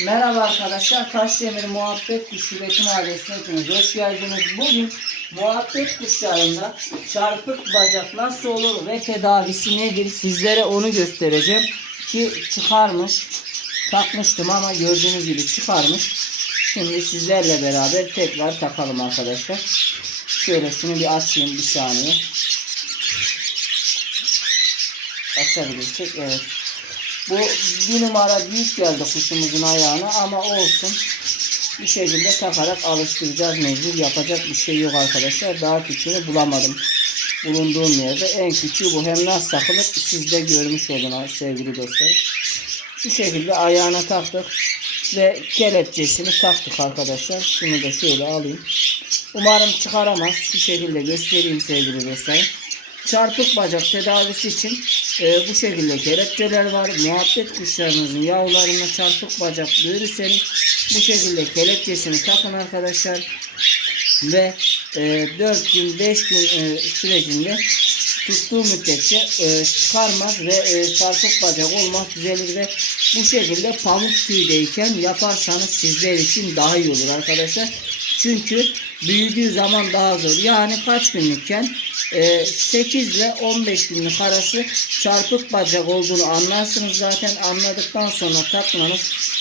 Merhaba arkadaşlar. Taşdemir Muhabbet Kuş Üretim Ailesi'ne hepiniz hoş geldiniz. Bugün muhabbet kuşlarında çarpık bacak nasıl olur ve tedavisi nedir sizlere onu göstereceğim. Ki çıkarmış. Takmıştım ama gördüğünüz gibi çıkarmış. Şimdi sizlerle beraber tekrar takalım arkadaşlar. Şöyle şunu bir açayım bir saniye. Açabilirsek evet. Bu bir numara büyük geldi kuşumuzun ayağına ama olsun. Bir şekilde takarak alıştıracağız mecbur. Yapacak bir şey yok arkadaşlar. Daha küçüğünü bulamadım. Bulunduğum yerde. En küçüğü bu. Hem nasıl takılır siz görmüş olun sevgili dostlar. Şu şekilde ayağına taktık. Ve kelepçesini taktık arkadaşlar. Şunu da şöyle alayım. Umarım çıkaramaz. Şu şekilde göstereyim sevgili dostlar. Çarpık bacak tedavisi için e, bu şekilde kelepçeler var. Muhabbet kuşlarınızın yavrularına çarpık bacak görürseniz bu şekilde kelepçesini takın arkadaşlar. Ve e, 4 gün 5 gün e, sürecinde tuttuğu müddetçe e, çıkarmaz ve e, çarpık bacak olmaz düzelir ve bu şekilde pamuk tüydeyken yaparsanız sizler için daha iyi olur arkadaşlar. Çünkü büyüdüğü zaman daha zor. Yani kaç günlükken 8 ile 15 günlük arası çarpık bacak olduğunu anlarsınız zaten. Anladıktan sonra takmanız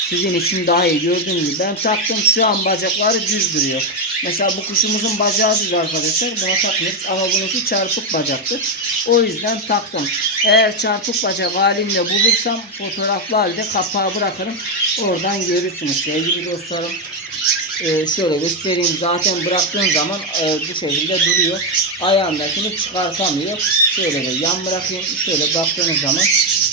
sizin için daha iyi. Gördüğünüz gibi ben taktım şu an bacakları düz duruyor. Mesela bu kuşumuzun bacağı düz arkadaşlar. Buna takmıyoruz ama bununki çarpık bacaktır. O yüzden taktım. Eğer çarpık bacak halinde bulursam fotoğraflı halde kapağı bırakırım. Oradan görürsünüz sevgili dostlarım. Ee, şöyle göstereyim. Zaten bıraktığın zaman e, bu şekilde duruyor. Ayağındakini çıkartamıyor. Şöyle de yan bırakayım. Şöyle baktığınız zaman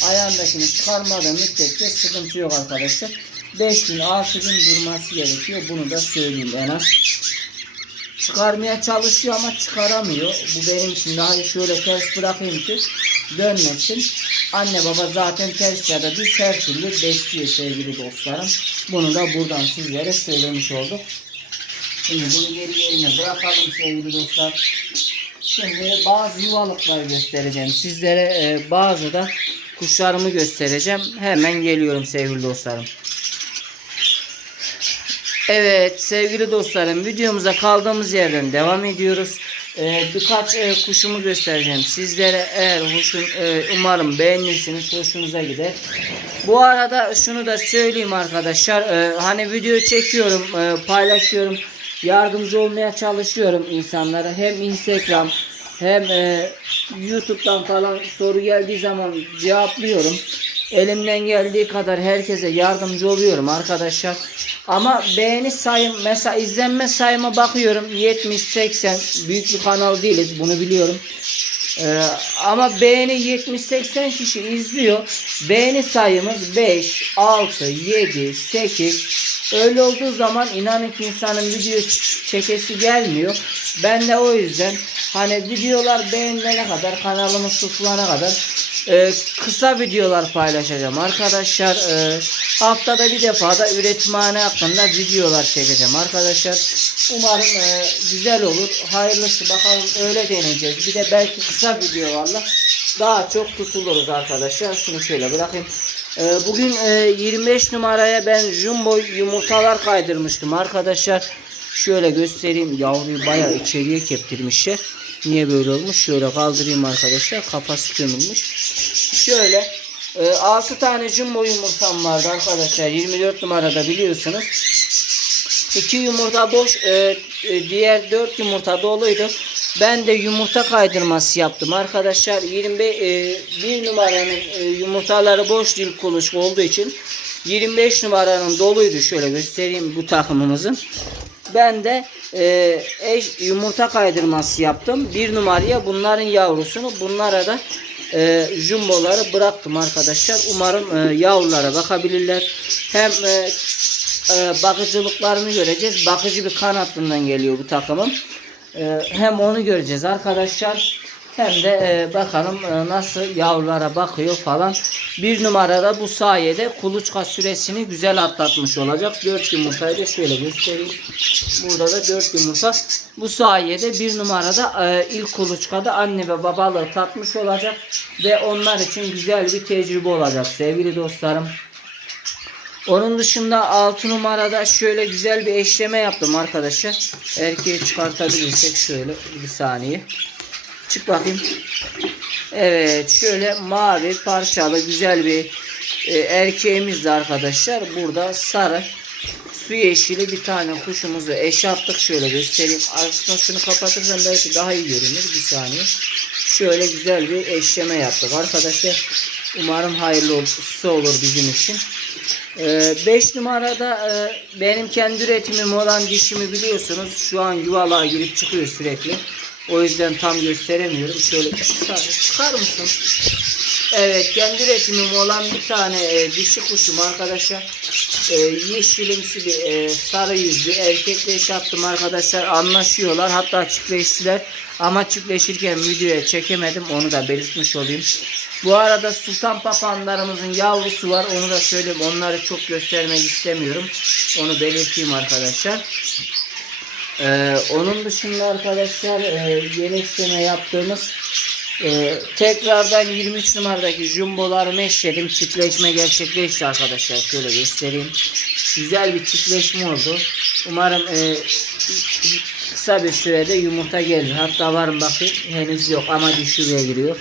ayağındakini çıkarmadığı müddetçe sıkıntı yok arkadaşlar. 5 gün 6 gün durması gerekiyor. Bunu da söyleyeyim en az. Çıkarmaya çalışıyor ama çıkaramıyor. Bu benim için daha şöyle ters bırakayım ki dönmesin. Anne baba zaten ters ya da düz her türlü besliyor sevgili dostlarım. Bunu da buradan sizlere söylemiş olduk. Şimdi bunu geri yerine bırakalım sevgili dostlar. Şimdi bazı yuvalıkları göstereceğim. Sizlere e, bazı da kuşlarımı göstereceğim. Hemen geliyorum sevgili dostlarım. Evet sevgili dostlarım videomuza kaldığımız yerden devam ediyoruz. Ee, birkaç e, kuşumu göstereceğim. Sizlere eğer hoşun, e, umarım beğenirsiniz. Hoşunuza gider. Bu arada şunu da söyleyeyim arkadaşlar. Ee, hani video çekiyorum, e, paylaşıyorum. Yardımcı olmaya çalışıyorum insanlara. Hem Instagram hem e, YouTube'dan falan soru geldiği zaman cevaplıyorum. Elimden geldiği kadar herkese yardımcı oluyorum arkadaşlar. Ama beğeni sayım mesela izlenme sayıma bakıyorum 70-80 büyük bir kanal değiliz bunu biliyorum. Ee, ama beğeni 70-80 kişi izliyor. Beğeni sayımız 5, 6, 7, 8. Öyle olduğu zaman inanın ki insanın video çekesi gelmiyor. Ben de o yüzden hani videolar beğenilene kadar kanalımız tutulana kadar e, kısa videolar paylaşacağım arkadaşlar. E, haftada bir defa da üretimhane hakkında videolar çekeceğim arkadaşlar. Umarım e, güzel olur. Hayırlısı bakalım öyle deneyeceğiz. Bir de belki kısa videolarla daha çok tutuluruz arkadaşlar. Şunu şöyle bırakayım. E, bugün e, 25 numaraya ben jumbo yumurtalar kaydırmıştım arkadaşlar. Şöyle göstereyim. Yavruyu bayağı içeriye keptirmişler. Niye böyle olmuş? Şöyle kaldırayım arkadaşlar. Kafası gömülmüş. Şöyle e, 6 tane jumbo yumurtam vardı arkadaşlar. 24 numarada biliyorsunuz. 2 yumurta boş. E, e, diğer 4 yumurta doluydu. Ben de yumurta kaydırması yaptım arkadaşlar. 25 e, 1 numaranın e, yumurtaları boş değil kuluçk olduğu için 25 numaranın doluydu. Şöyle göstereyim bu takımımızın. Ben de e, eş, yumurta kaydırması yaptım. Bir numaraya bunların yavrusunu bunlara da e, jumboları bıraktım arkadaşlar. Umarım e, yavrulara bakabilirler. Hem e, e, bakıcılıklarını göreceğiz. Bakıcı bir kanatlından geliyor bu takımın. E, hem onu göreceğiz arkadaşlar. Hem de e, bakalım e, nasıl yavrulara bakıyor falan. Bir numarada bu sayede kuluçka süresini güzel atlatmış olacak. 4 yumurtayı da şöyle göstereyim. Burada da 4 yumurta. Bu sayede bir numarada e, ilk kuluçkada anne ve babalığı tatmış olacak. Ve onlar için güzel bir tecrübe olacak sevgili dostlarım. Onun dışında 6 numarada şöyle güzel bir eşleme yaptım arkadaşlar. Erkeği çıkartabilirsek şöyle bir saniye. Çık bakayım. Evet şöyle mavi parçalı güzel bir e, erkeğimiz de arkadaşlar. Burada sarı su yeşili bir tane kuşumuzu eş yaptık. Şöyle göstereyim. Aslında şunu kapatırsam belki daha iyi görünür. Bir saniye. Şöyle güzel bir eşleme yaptık arkadaşlar. Umarım hayırlı olsun olur bizim için. 5 numarada e, benim kendi üretimim olan dişimi biliyorsunuz. Şu an yuvalığa girip çıkıyor sürekli. O yüzden tam gösteremiyorum. Şöyle çıkar mısın? Evet kendi üretimim olan bir tane e, dişi kuşum arkadaşlar. E, yeşilimsi bir e, sarı yüzlü erkekle eş attım arkadaşlar. Anlaşıyorlar. Hatta çiftleştiler. Ama çiftleşirken videoya çekemedim. Onu da belirtmiş olayım. Bu arada sultan papağanlarımızın yavrusu var. Onu da söyleyeyim. Onları çok göstermek istemiyorum. Onu belirteyim arkadaşlar. Ee, onun dışında arkadaşlar e, yeni işleme yaptığımız e, tekrardan 23 numaradaki jumbolarımı eşledim. Çiftleşme gerçekleşti arkadaşlar. Şöyle göstereyim. Güzel bir çiftleşme oldu. Umarım e, kısa bir sürede yumurta gelir. Hatta varım bakayım henüz yok ama dişiye giriyor.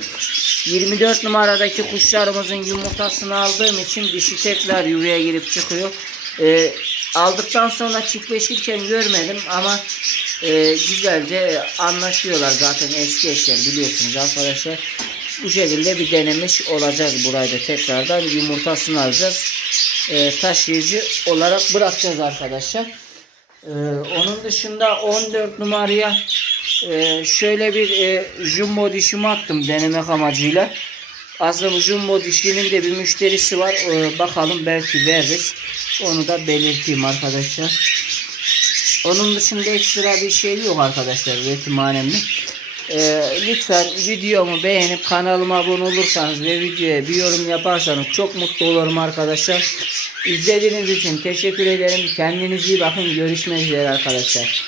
24 numaradaki kuşlarımızın yumurtasını aldığım için dişi tekrar yuvaya girip çıkıyor. Ee, aldıktan sonra çiftleşirken görmedim ama e, güzelce anlaşıyorlar zaten eski eşler biliyorsunuz arkadaşlar. Bu şekilde bir denemiş olacağız burayı da tekrardan yumurtasını alacağız. Ee, taşıyıcı olarak bırakacağız arkadaşlar. Ee, onun dışında 14 numaraya e, şöyle bir e, jumbo dişimi attım denemek amacıyla. Aslında jumbo de bir müşterisi var. Ee, bakalım belki veririz. Onu da belirteyim arkadaşlar. Onun dışında ekstra bir şey yok arkadaşlar üretimhanemde. Ee, lütfen videomu beğenip kanalıma abone olursanız ve videoya bir yorum yaparsanız çok mutlu olurum arkadaşlar. İzlediğiniz için teşekkür ederim. Kendinize iyi bakın. Görüşmek üzere arkadaşlar.